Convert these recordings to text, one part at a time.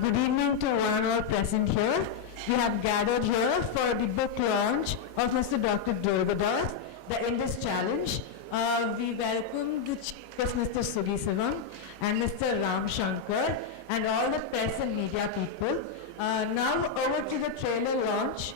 Good evening to one and all present here. We have gathered here for the book launch of Mr. Dr. Durgadas, The Indus Challenge. We welcome the chief guest, Mr. Suki Sivam and Mr. Ram Shankar and all the press and media people. Now over to the trailer launch.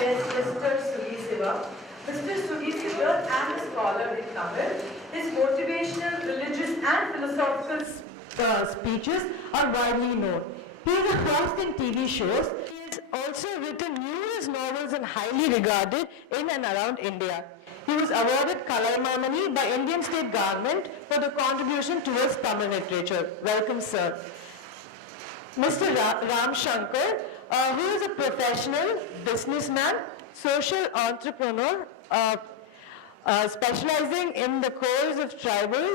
guest Mr. Suki Sivam. Mr. Suki Sivam, and a scholar in Tamil. His motivational, religious and philosophical speeches are widely known. He is a host in TV shows. He has also written numerous novels and highly regarded in and around India. He was awarded Kalaimamani by Indian state government for the contribution towards Tamil literature. Welcome, sir. Mr. Ram Shankar, who is a professional businessman, social entrepreneur, specializing in the cores of tribal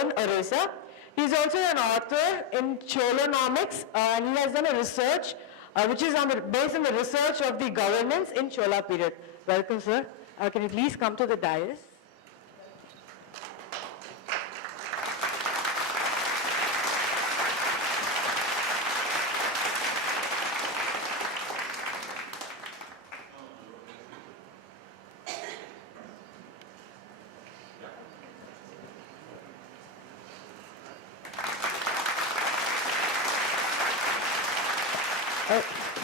in Orissa. He is also an author in Cholanomics, and he has done a research which is based on the research of the governance in Chola period. Welcome, sir. Can you please come to the dais?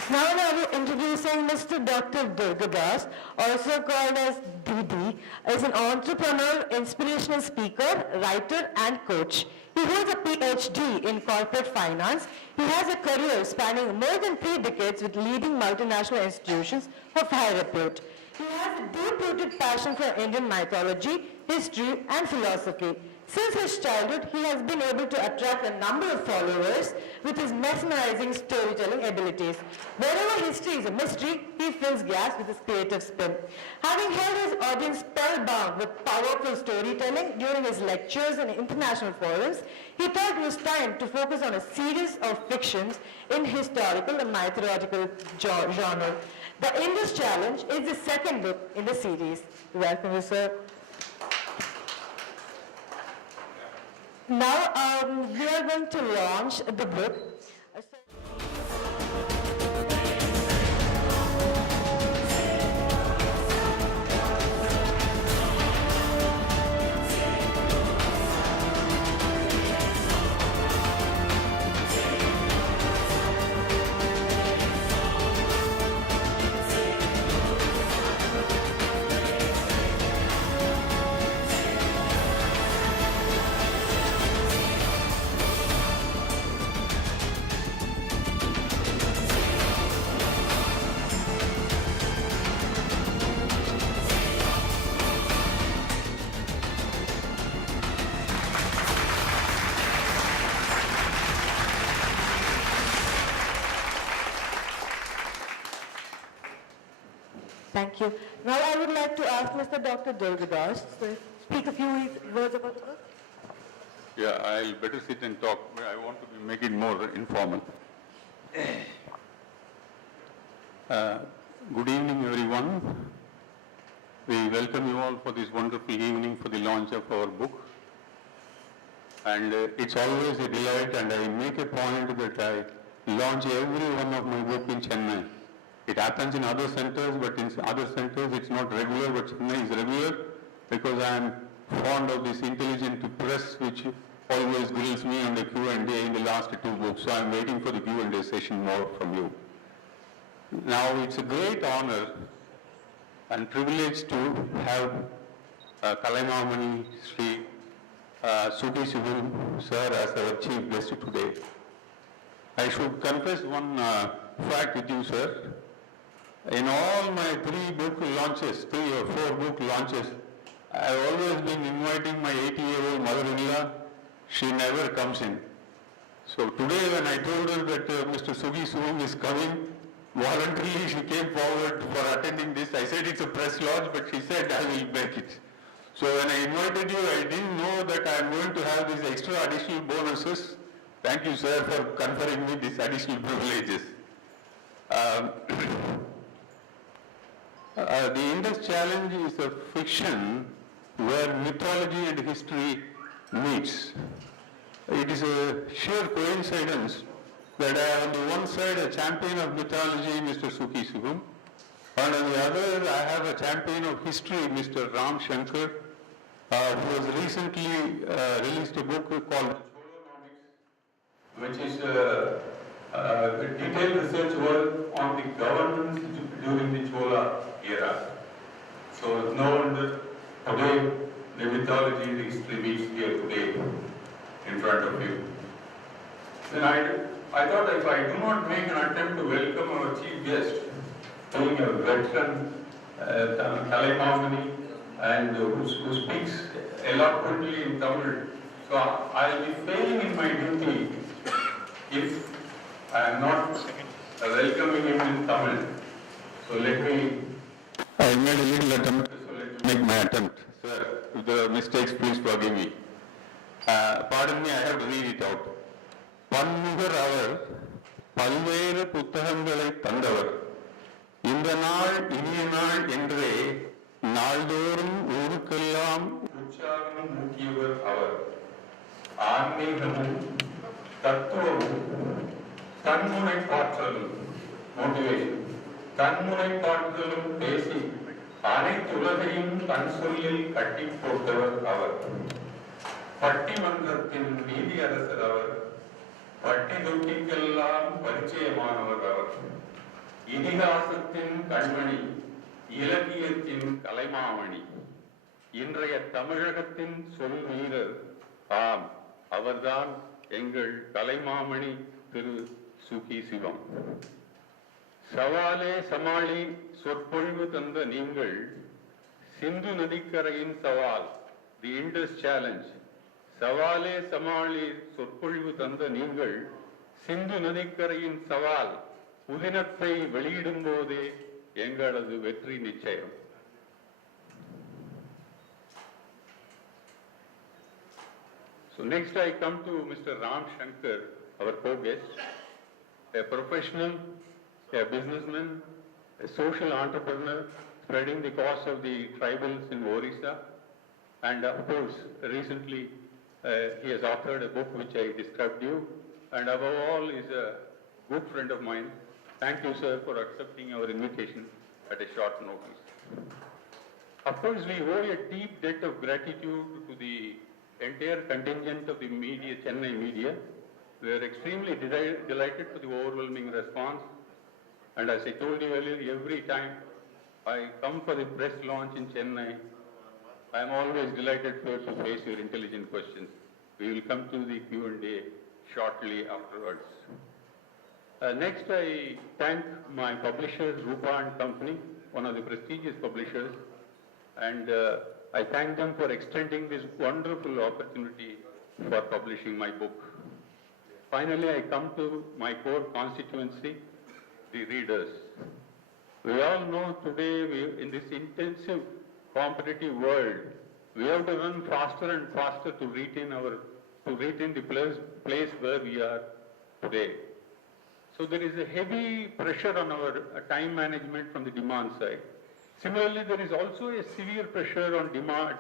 Now I'm introducing Mr. Dr. Durgadas, also called as Didi, is an entrepreneur, inspirational speaker, writer and coach. He holds a PhD in corporate finance. He has a career spanning more than 3 decades with leading multinational institutions of high repute. He has a deep-rooted passion for Indian mythology, history and philosophy. Since his childhood, he has been able to attract a number of followers with his mesmerizing storytelling abilities. Wherever history is a mystery, he fills gaps with his creative spin. Having held his audience spellbound with powerful storytelling during his lectures and international forums, he thought it was time to focus on a series of fictions in historical and mythological genre. The Indus Challenge is the second book in the series. Welcome, you, sir. Now, we are going to launch the book. Thank you. Now I would like to ask Mr. Dr. Durgadas to speak a few words about the book. Yeah, I'll better sit and talk. I want to make it more informal. Good evening, everyone. We welcome you all for this wonderful evening for the launch of our book. And it's always a delight, and I make a point that I launch every one of my book in Chennai. It happens in other centers, but in other centers it's not regular, but Chennai is regular because I am fond of this intelligent press which always grills me on the Q&A in the last 2 books. So I'm waiting for the Q&A session more from you. Now it's a great honor and privilege to have Kalaimamani Sri Suki Sivam sir as our chief guest today. I should confess one fact with you, sir. In all my 3 book launches, 3 or 4 book launches, I've always been inviting my 80-year-old mother-in-law. She never comes in. So today when I told her that Mr. Suki Sivam is coming, voluntarily she came forward for attending this. I said it's a press launch, but she said I will make it. So when I invited you, I didn't know that I am going to have these extra additional bonuses. Thank you, sir, for conferring me these additional privileges. The Indus Challenge is a fiction where mythology and history meets. It is a sheer coincidence that I have on the one side a champion of mythology, Mr. Suki Sivam, and on the other I have a champion of history, Mr. Ram Shankar, who has recently released a book called Cholanomics, which is a detailed research work on the governance during the Chola front of you. Then I thought if I do not make an attempt to welcome our chief guest, being a veteran Kalaimamani and who speaks eloquently in Tamil, so I will be failing in my duty if I am not welcoming him in Tamil. So I made a little attempt, so let me make my attempt. Sir, if the mistakes, please forgive me. Pardon me, I have to read it out. பன்முகர் அவர் பல்வேறு புத்தகங்களை தந்தவர் இந்த நாள் இனிய நாள் என்றே நாள்தோறும் ஊருக்கெல்லாம் உற்சாகம் மூக்கியவர் அவர் ஆன்மீகமும் தத்துவமும் தன்முனைப்பாற்றலும் மோட்டிவேஷன் தன்முனைப்பாற்றலும் பேசி அனைத்துலகையும் தன் சொல்லில் கட்டி போட்டவர் அவர் பட்டிமன்றத்தின் நீதி அரசர் அவர் பட்டி தொட்டிக்கெல்லாம் பரிச்சயமானவர் அவர் இதிகாசத்தின் கண்மணி இலக்கியத்தின் கலைமாமணி இன்றைய தமிழகத்தின் சொல் வீரர் ஆம் அவர்தான் எங்கள் கலைமாமணி திரு.சுகி சிவம் சவாலே சமாளி சொற்பொழிவு தந்த நீங்கள் சிந்து நதிக்கரையின் சவால் தி இண்டஸ் சேலஞ்ச் சவாலே சமாளி சொற்பொழிவு தந்த நீங்கள் சிந்து நதிக்கரையின் சவால் புதினத்தை வெளியிடும் போதே எங்களது வெற்றி நிச்சயம். So next I come to Mr. Ram Shankar, our co-guest, a professional, a businessman, a social entrepreneur, spreading the cause of the tribals in Orissa, and of course, recently he has authored a book which I described you, and above all is a good friend of mine. Thank you, sir, for accepting our invitation at a short notice. Of course, we owe a deep debt of gratitude to the entire contingent of the media, Chennai media. We are extremely delighted for the overwhelming response. And as I told you earlier, every time I come for the press launch in Chennai, I am always delighted to face your intelligent questions. We will come to the Q&A shortly afterwards. Next, I thank my publishers, Rupa and Company, one of the prestigious publishers, and I thank them for extending this wonderful opportunity for publishing my book. Finally, I come to my core constituency, the readers. We all know today, in this intensive competitive world, we have to run faster and faster to retain the place where we are today. So there is a heavy pressure on our time management from the demand side. Similarly, there is also a severe pressure on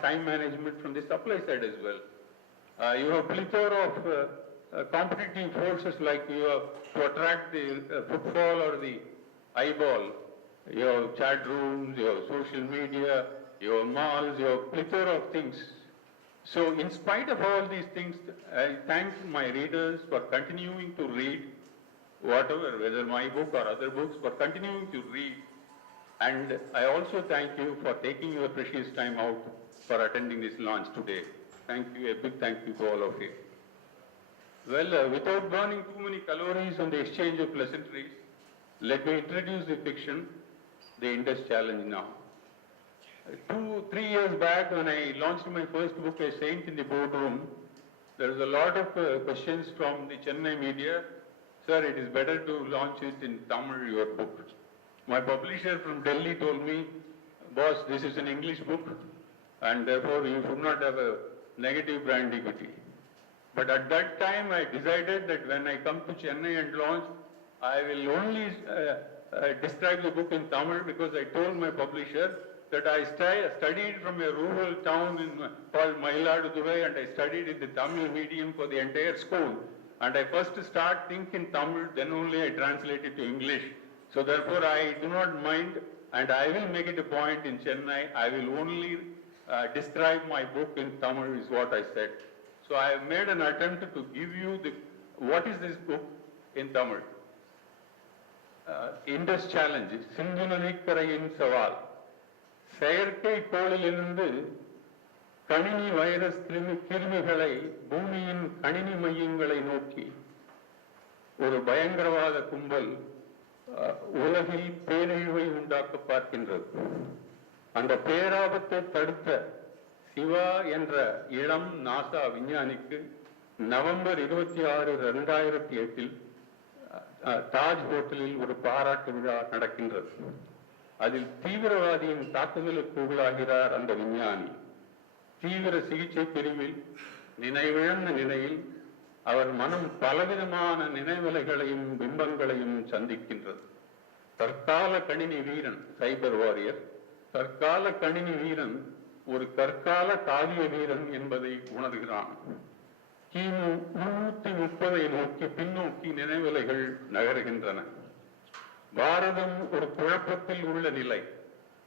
time management from the supply side as well. You have plethora of competitive forces, like you have to attract the footfall or the eyeball. You have chat rooms, you have social media, you have malls, you have plethora of things. So in spite of all these things, I thank my readers for continuing to read whatever, whether my book or other books, for continuing to read. And I also thank you for taking your precious time out for attending this launch today. Thank you, a big thank you to all of you. Well, without burning too many calories on the exchange of pleasantries, let me introduce the fiction, the Indus Challenge now. 2-3 years back, when I launched my first book, A Saint in the Boardroom, there was a lot of questions from the Chennai media. Sir, it is better to launch it in Tamil, your book. My publisher from Delhi told me, boss, this is an English book, and therefore you should not have a negative brand equity. But at that time, I decided that when I come to Chennai and launch, I will only describe the book in Tamil, because I told my publisher that I studied from a rural town called Mayiladurai, and I studied in the Tamil medium for the entire school. And I first start thinking Tamil, then only I translate it to English. So therefore I do not mind, and I will make it a point in Chennai, I will only describe my book in Tamil, is what I said. So I have made an attempt to give you what is this book in Tamil. Indus Challenge, Sindhu Nadikarayin Saval. செயற்கை கோளிலிருந்து கணினி virus கிருமிகளை பூமியின் கணினி மையங்களை நோக்கி ஒரு பயங்கரவாத கும்பல் உலகில் பேரழிவை உண்டாக்க பார்க்கின்றது. அந்த பேராபத்தை தடுத்த சிவா என்ற இளம் நாசா விஞ்ஞானிக்கு நவம்பர் 26, 2008 தாஜ் ஹோட்டலில் ஒரு பாராட்டு விழா நடக்கின்றது. அதில் தீவிரவாதியின் தாக்குதலுக்கு உள்ளாகிறார் அந்த விஞ்ஞானி. தீவிர சிகிச்சை பிரிவில் நினைவிழந்த நிலையில் அவர் மனம் பலவிதமான நினைவலைகளையும் பிம்பங்களையும் சந்திக்கின்றது. தற்கால கணினி வீரன், சைபர் வாரியர், தற்கால கணினி வீரன் ஒரு கற்கால காவிய வீரன் என்பதை உணர்கிறான். கிமு 330 நோக்கி பின்னோக்கி நினைவலைகள் நகர்கின்றன. பாரதம் ஒரு குழப்பத்தில் உள்ள நிலை.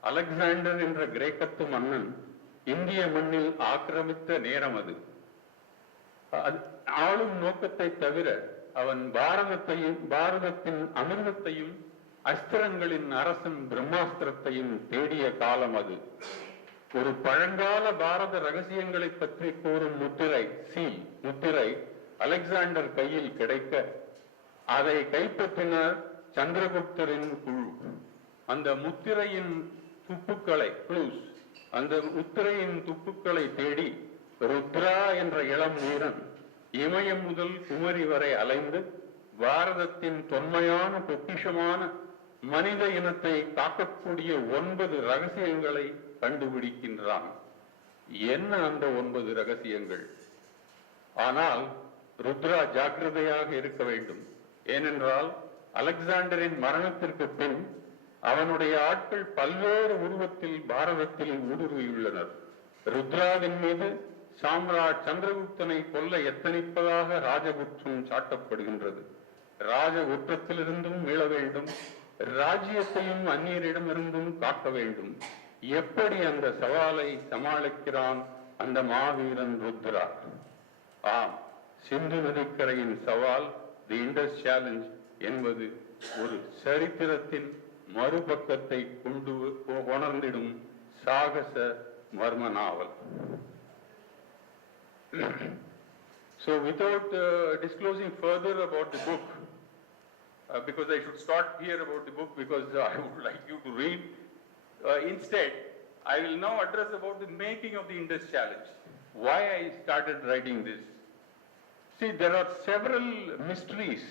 அலெக்சாண்டர் என்ற கிரேக்கத்து மன்னன் இந்திய மண்ணில் ஆக்கிரமித்த நேரம் அது. ஆளும் நோக்கத்தை தவிர அவன் பாரதத்தின் அமிர்தத்தையும் அஸ்திரங்களின் அரசன் பிரம்மாஸ்திரத்தையும் தேடிய காலம் அது. ஒரு பழங்கால பாரத ரகசியங்களை பற்றி கூறும் முத்திரை அலெக்சாண்டர் கையில் கிடைக்க அதை கைப்பற்றினார் சந்திரகுப்தரின் குழு. அந்த முத்திரையின் துப்புக்களை தேடி ருத்ரா என்ற இளம் வீரன் இமயம் முதல் குமரி வரை அலைந்து பாரதத்தின் தொன்மையான பொக்கிஷமான மனித இனத்தை காக்கக்கூடிய 9 ரகசியங்களை கண்டுபிடிக்கின்றான். என்ன அந்த 9 ரகசியங்கள்? ஆனால் ருத்ரா ஜாக்கிரதையாக இருக்க வேண்டும். ஏனென்றால் அலெக்சாண்டரின் மரணத்திற்கு பின் அவனுடைய ஆட்கள் பல்வேறு உருவத்தில் பாரதத்தில் ஊடுருவியுள்ளனர். ருத்ராவின் மீது சாம்ராட் சந்திரகுப்தனை கொல்ல எத்தனிப்பதாக ராஜகுற்றம் சாட்டப்படுகின்றது. ராஜகுற்றத்திலிருந்தும் மீள வேண்டும், ராஜ்யத்தையும் அந்நியரிடமிருந்தும் காக்க வேண்டும். எப்படி அந்த சவாலை சமாளிக்கிறான் அந்த மாவீரன் ருத்ரா? ஆம், சிந்து நதிக்கரையின் சவால், தி இண்டஸ் சேலஞ்ச் என்பது ஒரு சரித்திரத்தின் மறுபக்கத்தை கொண்டு உணர்ந்திடும் சாகச மர்ம நாவல். So without disclosing further about the book, because I should start here about the book because I would like you to read. Instead, I will now address about the making of the Indus challenge. Why I started writing this. See, there are several mysteries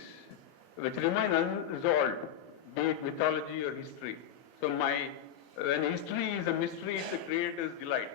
which remain unresolved, be it mythology or history. So when history is a mystery, it's a creator's delight.